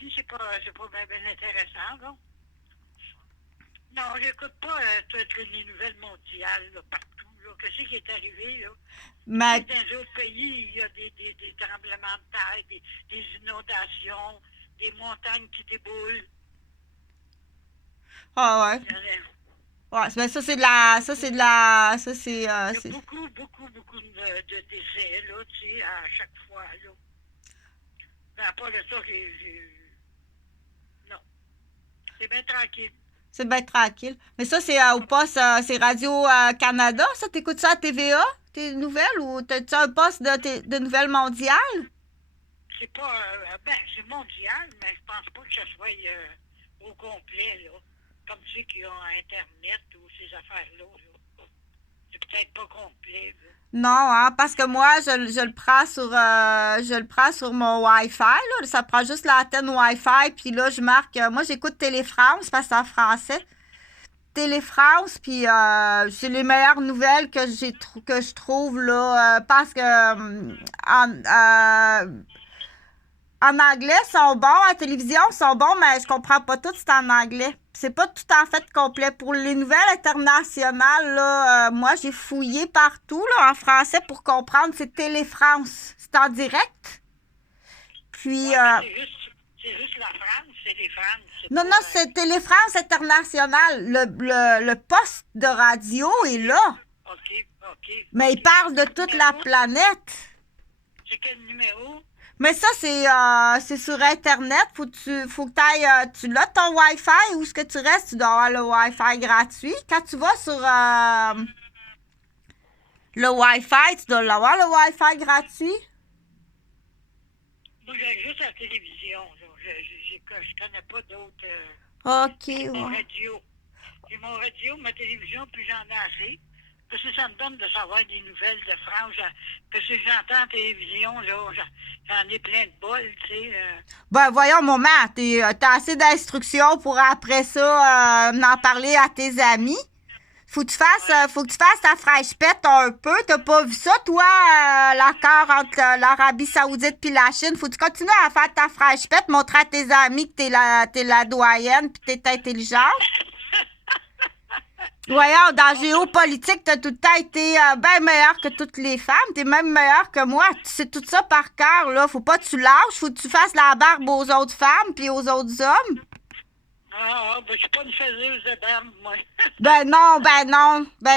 ici, c'est pas bien intéressant, là. Non, j'écoute pas toutes les nouvelles mondiales, là, partout, là. Qu'est-ce qui est arrivé, là? Mais, Dans les autres pays, il y a des tremblements de terre, des inondations, des montagnes qui déboulent. ah ouais. Il y en a- Ouais, ben ça, c'est de la... Ça, c'est de la... Ça, il y a c'est... beaucoup de décès, là, tu sais, à chaque fois, là. Mais à part de ça, non, c'est bien tranquille. C'est bien tranquille. Mais ça, c'est au poste, c'est Radio-Canada, ça? T'écoutes ça à TVA, tes nouvelles, ou t'as-tu un poste de nouvelles mondiales? C'est pas, c'est mondial, mais je pense pas que ça soit au complet, là. Comme ceux qui ont Internet ou ces affaires-là, là. C'est peut-être pas complet, là. Non, hein, parce que moi, je le prends sur mon Wi-Fi, là. Ça prend juste l'antenne Wi-Fi, puis là, je marque... moi, j'écoute Télé-France, parce que c'est en français. Télé-France, puis c'est les meilleures nouvelles que je trouve, là, parce que en anglais, ils sont bons, à la télévision, ils sont bons, mais je comprends pas tout, c'est en anglais. C'est pas tout en fait complet. Pour les nouvelles internationales, là, moi, j'ai fouillé partout, là, en français pour comprendre. C'est Télé-France. C'est en direct. Puis, Ouais, mais c'est juste la France, c'est les France. C'est non, pas, non, c'est Télé-France International. Le poste de radio est là. OK. Mais il parle de toute la planète. C'est quel numéro? Mais ça, c'est sur Internet. Faut que tu l'as ton Wi-Fi. Où est-ce que tu restes? Tu dois avoir le Wi-Fi gratuit. Quand tu vas sur le Wi-Fi, tu dois l'avoir, le Wi-Fi gratuit. Moi, j'ai juste la télévision, là. Je connais pas d'autres. OK. J'ai mon Ouais. radio. J'ai mon radio, ma télévision, puis j'en ai assez. Parce que ça me donne de savoir des nouvelles de France. Parce que j'entends la télévision, là, j'en ai plein de bols, tu sais. Ben, voyons, maman, t'as assez d'instructions pour après ça en parler à tes amis. Faut que tu fasses ta fraîche pète un peu. T'as pas vu ça, toi, l'accord entre l'Arabie Saoudite puis la Chine? Faut que tu continues à faire ta fraîche pète, montrer à tes amis que t'es la doyenne puis t'es intelligente. Voyons, dans géopolitique, t'as tout le temps été bien meilleure que toutes les femmes. T'es même meilleure que moi. Tu sais tout ça par cœur, là. Faut pas que tu lâches. Faut que tu fasses la barbe aux autres femmes puis aux autres hommes. Ben, je suis pas une faiseuse de dames, moi. Ben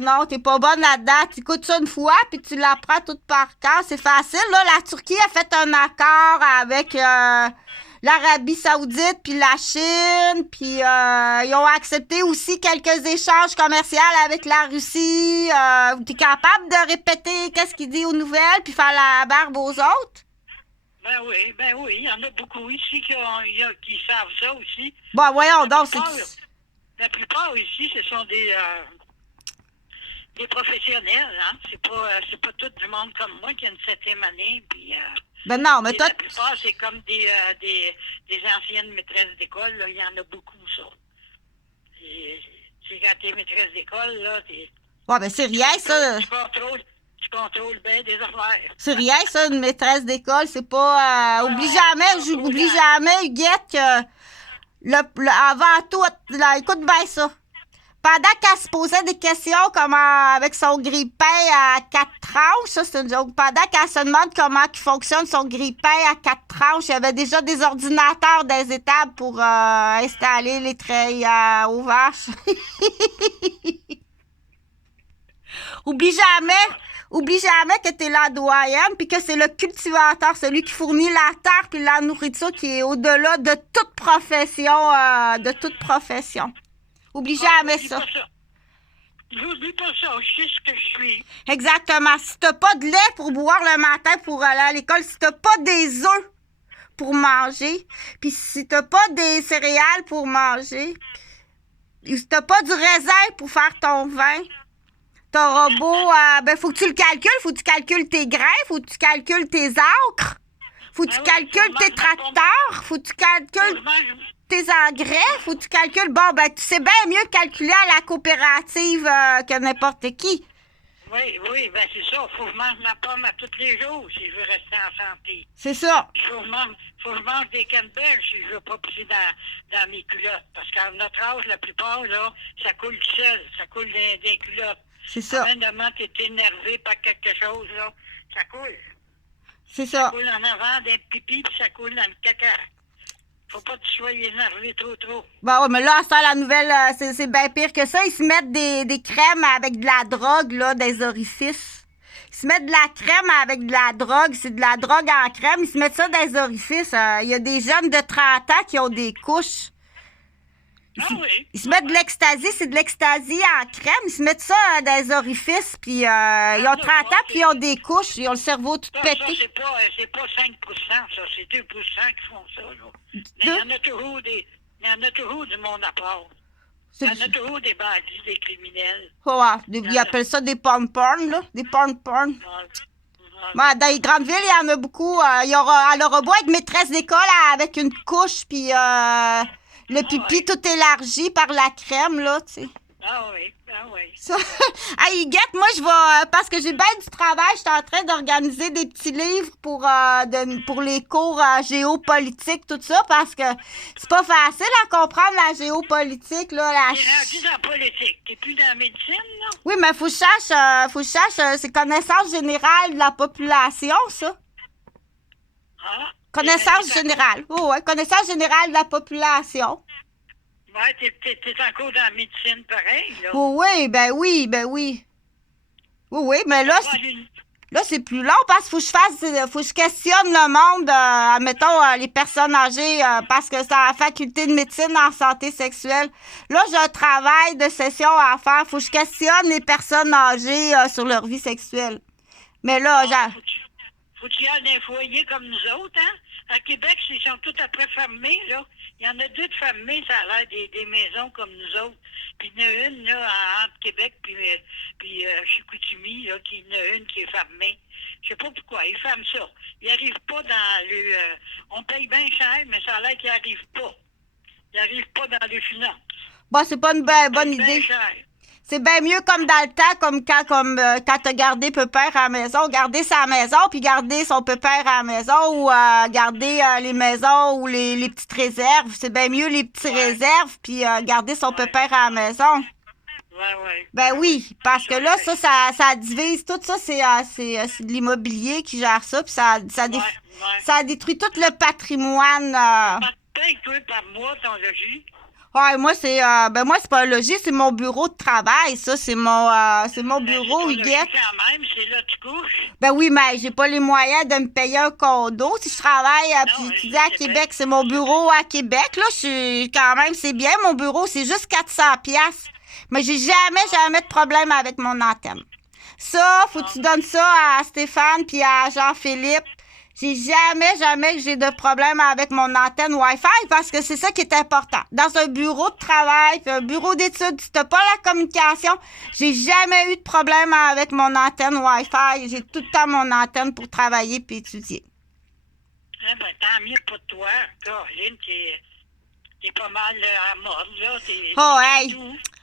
non, t'es pas bonne là-dedans. Tu écoutes ça une fois, puis tu l'apprends toute par cœur. C'est facile, là. La Turquie a fait un accord avec l'Arabie Saoudite, puis la Chine, puis ils ont accepté aussi quelques échanges commerciaux avec la Russie. T'es capable de répéter qu'est-ce qu'il dit aux nouvelles, puis faire la barbe aux autres? Ben oui, il y en a beaucoup ici qui savent ça aussi. Bon, voyons donc, La plupart ici, ce sont des professionnels, hein. C'est pas tout du monde comme moi qui a une 7e année, puis Ben non, mais toi... la plupart, c'est comme des anciennes maîtresses d'école, là. Il y en a beaucoup, ça. C'est quand t'es maîtresse d'école, là, Ouais, ben c'est rien, ça. Tu contrôles bien des affaires. C'est rien, ça, une maîtresse d'école. C'est pas... oublie jamais, Huguette, que avant tout... Là, écoute bien ça. Pendant qu'elle se posait des questions comme avec son grille-pain à 4 tranches, ça c'est une joke. Pendant qu'elle se demande comment il fonctionne son grille-pain à 4 tranches, il y avait déjà des ordinateurs dans les étables pour installer les treilles aux vaches. Oublie jamais que t'es la doyenne, puis que c'est le cultivateur, celui qui fournit la terre puis la nourriture, qui est au-delà de toute profession. Oublie jamais ça. J'oublie pas ça, je sais ce que je suis. Exactement. Si t'as pas de lait pour boire le matin pour aller à l'école, si t'as pas des œufs pour manger, puis si t'as pas des céréales pour manger, si t'as pas du raisin pour faire ton vin, t'auras beau... faut que tu le calcules. Faut que tu calcules tes grains. Faut que tu calcules tes acres. Faut que tu calcules tes tracteurs. Faut que tu calcules tes engrais. Faut que tu calcules... Bon, ben, tu sais bien mieux calculer à la coopérative que n'importe qui. Oui, oui, ben c'est ça. Faut que je mange ma pomme à tous les jours si je veux rester en santé. C'est ça. Faut que je mange des Campbell si je veux pas pousser dans mes culottes. Parce qu'à notre âge, la plupart, là, ça coule tout seul. Ça coule des culottes. C'est ça. Même demain, tu es énervé par quelque chose, là, ça coule. C'est Ça ça. coule en avant d'un pipi, puis ça coule dans le caca. Faut pas que tu sois énervé trop. Bah ouais, mais là, ça, la nouvelle, c'est bien pire que ça. Ils se mettent des crèmes avec de la drogue, là, des orifices. Ils se mettent de la crème avec de la drogue. C'est de la drogue en crème. Ils se mettent ça dans les orifices. Il y a des jeunes de 30 ans qui ont des couches. Ils se mettent de l'ecstasy, c'est de l'ecstasy en crème. Ils se mettent ça dans les orifices, puis ils ont 30 ans, puis ils ont des couches. Ils ont le cerveau tout pété. Ça, c'est pas 5%, ça, c'est 2% qui font ça, là. Mais il y en a toujours du monde à part. Il y en a toujours des bandits, des criminels. Ouais, ils appellent ça des porn, là. Des porn. Ouais, dans les grandes villes, il y en a beaucoup. Elle aura beau être maîtresse d'école avec une couche, puis le pipi tout élargi par la crème, là, tu sais. Ah oui. Ça. Hey, Huguette, moi, je vais, parce que j'ai bien du travail, je suis en train d'organiser des petits livres pour les cours géopolitiques, tout ça, parce que c'est pas facile à comprendre la géopolitique, là. T'es rendu dans la politique, t'es plus dans la médecine, là? Oui, mais faut que je cherche, c'est connaissance générale de la population, ça. Ah. Connaissance générale. Oh, ouais, connaissance générale de la population. Ouais, t'es encore dans la médecine pareil, là. Oh, oui, ben oui. Oui, mais là, c'est plus long parce qu'il faut que je questionne le monde, admettons, les personnes âgées, parce que c'est à la faculté de médecine en santé sexuelle. Là, j'ai un travail de session à faire. Faut que je questionne les personnes âgées sur leur vie sexuelle. Mais là, faut que tu ailles dans un foyer comme nous autres, hein? À Québec, ils sont tout après fermés, là. Il y en a deux de fermés, ça a l'air des maisons comme nous autres. Puis il y en a une, là, entre Québec puis Chicoutimi, là, il y en a une qui est fermée. Je sais pas pourquoi, ils ferment ça. Ils n'arrivent pas dans le... on paye bien cher, mais ça a l'air qu'ils n'arrivent pas. Ils n'arrivent pas dans les finances. Bon, c'est pas une bonne idée. C'est bien mieux comme dans le temps, comme quand t'as gardé pépère à la maison, garder sa maison, puis garder son pépère à la maison, ou garder les maisons ou les petites réserves. C'est bien mieux les petites réserves, puis garder son pépère à la maison. Ouais. Ben oui, parce que là, ça divise. Tout ça, c'est de l'immobilier qui gère ça, puis ça détruit tout le patrimoine. Paye toi par mois ton logis. Ouais, moi, c'est pas un logis, c'est mon bureau de travail, ça. C'est mon bureau, Huguette. Quand même, c'est là que tu couches. Ben oui, mais j'ai pas les moyens de me payer un condo. Si je travaille, puis j'étudie à Québec, c'est mon bureau à Québec. Là, quand même, c'est bien, mon bureau, c'est juste 400$. Mais j'ai jamais de problème avec mon antenne. Ça, faut que tu donnes ça à Stéphane puis à Jean-Philippe. J'ai jamais que j'ai de problème avec mon antenne Wi-Fi parce que c'est ça qui est important. Dans un bureau de travail, puis un bureau d'études, si t'as pas la communication, j'ai jamais eu de problème avec mon antenne Wi-Fi. J'ai tout le temps mon antenne pour travailler puis étudier. Ah ben, tant mieux pour toi, Caroline, t'es pas mal à mode, là. Oh, hey!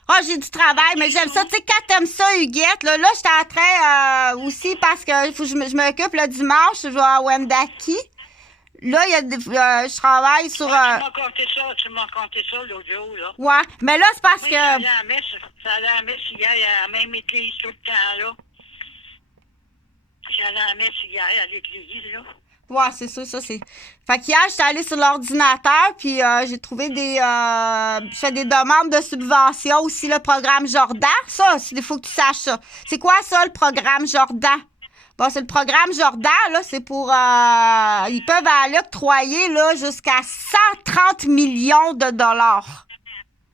Oh, j'ai du travail, mais j'aime ça. Tu sais, quand t'aimes ça, Huguette, là, j'étais en train aussi parce que faut que je m'occupe le dimanche, je vais à Wendake. Là, je travaille sur... Tu m'as compté ça l'autre jour, là. Ouais, mais là, c'est parce que... Ça allait à la messe hier, à la même église tout le temps, là. J'allais à la messe hier à l'église, là. Ouais, c'est ça, c'est... Fait qu'hier, j'étais allée sur l'ordinateur, puis j'ai trouvé je fais des demandes de subvention aussi, le programme Jordan. Ça, il faut que tu saches ça. C'est quoi ça, le programme Jordan? Bon, c'est le programme Jordan, là, c'est pour... ils peuvent aller octroyer, là, jusqu'à 130 millions de dollars.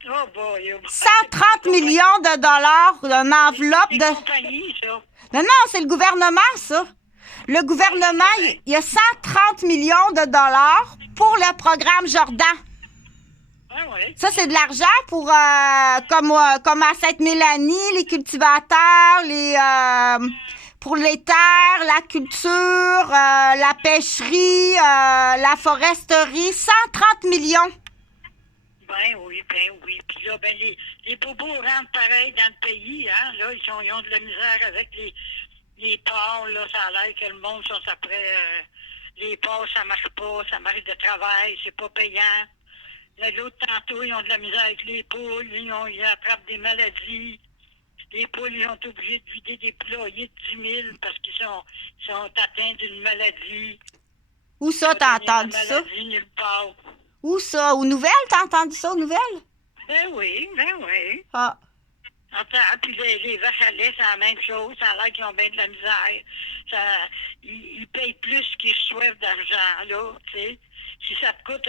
Oh boy, 130 millions de dollars, une enveloppe de... compagnie, ça. Non, c'est le gouvernement, ça. Le gouvernement, il y a 130 millions de dollars pour le programme Jordan. Ah ouais. Ça, c'est de l'argent pour, comme à Sainte-Mélanie, les cultivateurs, pour les terres, la culture, la pêcherie, la foresterie, 130 millions. Ben oui. Puis là, ben les bobos rentrent pareil dans le pays, hein. Là, ils ont de la misère avec les ports, là. Ça a l'air que le monde sont après les ports, ça marche pas, ça marche de travail, c'est pas payant. Là, l'autre tantôt, ils ont de la misère avec les poules, ils attrapent des maladies. Les poules, ils sont obligés de vider des poulaillers de 10 000 parce qu'ils sont atteints d'une maladie. Où ça, t'as entendu ça? Maladie nulle part. Où ça? Aux nouvelles? T'as entendu ça aux nouvelles? Ben oui. Ah. Puis les vaches à lait, c'est la même chose. Ça a l'air qu'ils ont bien de la misère. Ils payent plus qu'ils soivent d'argent, là, tu sais. Si ça te coûte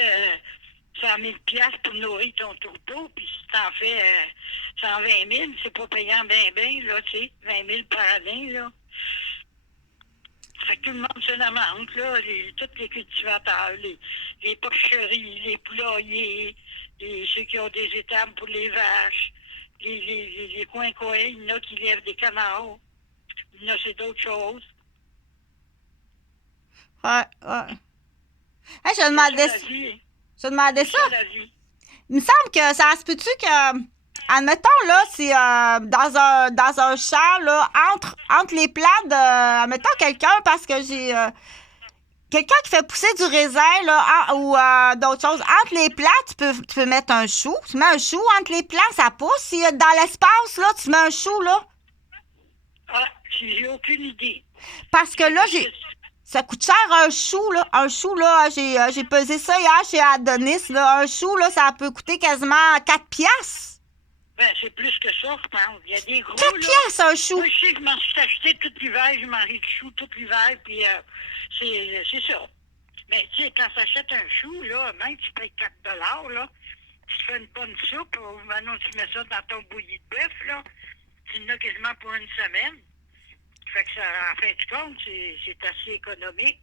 100 000 piastres pour nourrir ton troupeau, puis si t'en fais 120 000, c'est pas payant bien, là, tu sais, 20 000 par année, là. Fait que tout le monde se lamente, là, tous les cultivateurs, les porcheries, les poulaillers, ceux qui ont des étables pour les vaches, les coins-coins, il y en a qui lèvent des canards, il y en a c'est d'autres choses. Ouais. Hey, je demandais ça. Il me semble que ça se peut-tu que, admettons, là, c'est dans un champ, là, entre les plants de, admettons, quelqu'un, parce que j'ai quelqu'un qui fait pousser du raisin, là, ou d'autres choses. Entre les plants, tu peux mettre un chou. Tu mets un chou entre les plants, ça pousse. Si dans l'espace, là, tu mets un chou, là. Ah, j'ai aucune idée. Parce que là, ça coûte cher un chou, là. Un chou, là, j'ai pesé ça hier chez Adonis, là. Un chou, là, ça peut coûter quasiment 4 piastres. Ben, c'est plus que ça, je pense. Il y a des gros, 4 piastres, un chou. Moi, je sais que je m'en suis acheté tout l'hiver. Je mange du chou tout l'hiver, puis c'est ça. Mais, tu sais, quand tu achètes un chou, là, même tu payes 4 là, tu te fais une bonne soupe, ou maintenant tu mets ça dans ton bouilli de bœuf, là, tu en as quasiment pour une semaine. Fait que ça, en fin de compte, c'est assez économique.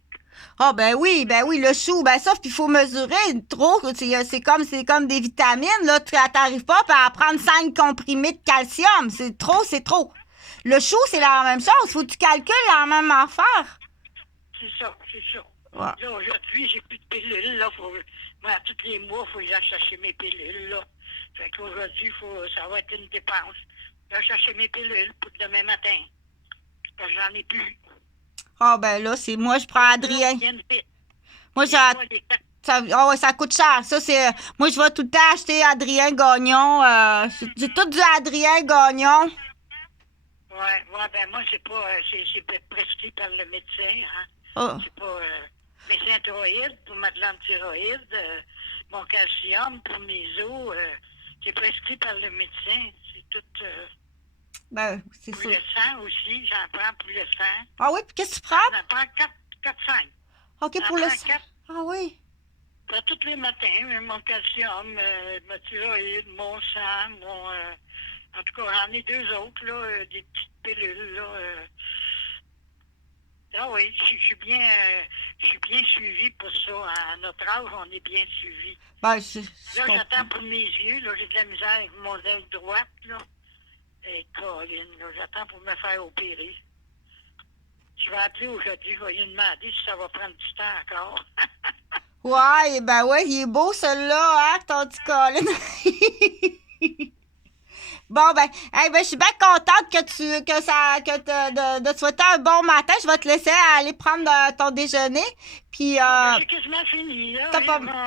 Ah, ben oui, le chou, ben ça, puis il faut mesurer trop, c'est comme des vitamines, là, t'arrives pas à prendre 5 comprimés de calcium, c'est trop. Le chou, c'est la même chose, faut que tu calcules la même affaire. C'est ça. Ouais. Là, aujourd'hui, j'ai plus de pilules, là, moi, tous les mois, il faut que j'aille chercher mes pilules, là. Fait qu'aujourd'hui, ça va être une dépense. Je vais chercher mes pilules pour demain matin. Parce que j'en ai plus. Ah, ben là, c'est moi, je prends Adrien. Moi, ça coûte cher. Ça, c'est. Moi, je vais tout le temps acheter Adrien Gagnon. J'ai tout du Adrien Gagnon. Ouais, ben moi, c'est pas. C'est prescrit par le médecin, hein. Oh. C'est pas. Médecin thyroïde pour ma glande thyroïde, mon calcium pour mes os, c'est prescrit par le médecin. C'est tout. Ben, c'est pour ça. le sang aussi, j'en prends pour le sang. Ah oui, puis qu'est-ce que tu prends? J'en prends 4-5. OK, pour le sang. Ah oui. Pas tous les matins, mon calcium, ma thyroïde, mon sang, en tout cas, j'en ai 2 autres, là, des petites pilules, là. Ah oui, je suis bien suivi pour ça. À notre âge, on est bien suivi. Ben, là, j'attends pour mes yeux, là, j'ai de la misère avec mon œil droite, là. Et Colin, là, j'attends pour me faire opérer. Je vais appeler aujourd'hui, je vais lui demander si ça va prendre du temps encore. Ouais, ben ouais, il est beau celui-là, hein, ton petit Colin. Bon, ben, je suis bien contente de te souhaiter un bon matin. Je vais te laisser aller prendre ton déjeuner. Puis, j'ai quasiment fini, là.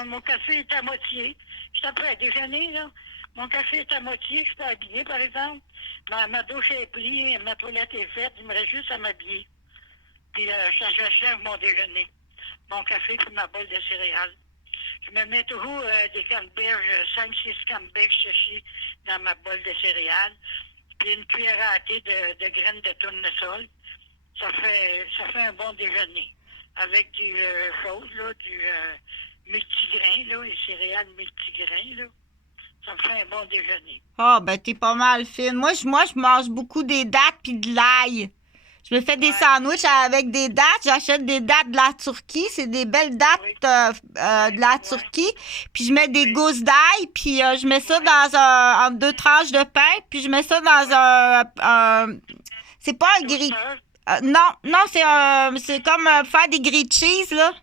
Mon café est à moitié. Je suis prêt à déjeuner, là. Mon café est à moitié, je suis pas habillée, par exemple. Ma douche est prise, ma toilette est faite, il me reste juste à m'habiller. Puis je achève mon déjeuner. Mon café puis ma bolle de céréales. Je me mets toujours des canneberges, 5-6 canneberges séchées dans ma bolle de céréales. Puis une cuillère à thé de graines de tournesol. Ça fait un bon déjeuner. Avec du multigrain, là, les céréales multigrains, là. Ça me fait un bon déjeuner. Ah, ben, t'es pas mal fine. Moi, je mange beaucoup des dattes puis de l'ail. Je me fais des sandwichs avec des dattes. J'achète des dattes de la Turquie. C'est des belles dattes de la Turquie. Puis je mets des gousses d'ail. Puis je mets ça en 2 tranches de pain. Puis je mets ça dans un c'est pas un gris. Non, c'est comme faire des grilled cheese, là.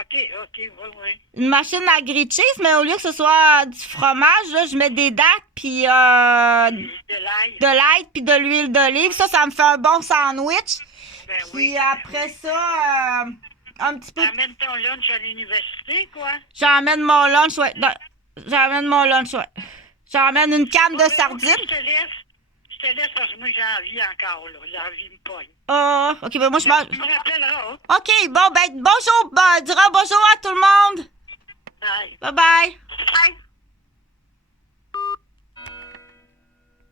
OK, oui, oui. Une machine à griller cheese, mais au lieu que ce soit du fromage, là, je mets des dattes, puis De l'ail. de l'ail, puis de l'huile d'olive. Ça me fait un bon sandwich. Ben Puis oui. après ça, un petit peu... Amène ton lunch à l'université, quoi. J'emmène mon lunch, ouais. J'emmène mon lunch, ouais. J'emmène une canne de Ouais, sardines. OK, je te laisse. Je te laisse parce que moi, j'ai envie encore, là. J'ai envie de me pogne. OK, ben moi, je mange... Tu me rappelleras, hein? OK, bon, ben, bonjour, diras bonjour à tout le monde. Bye. Bye-bye.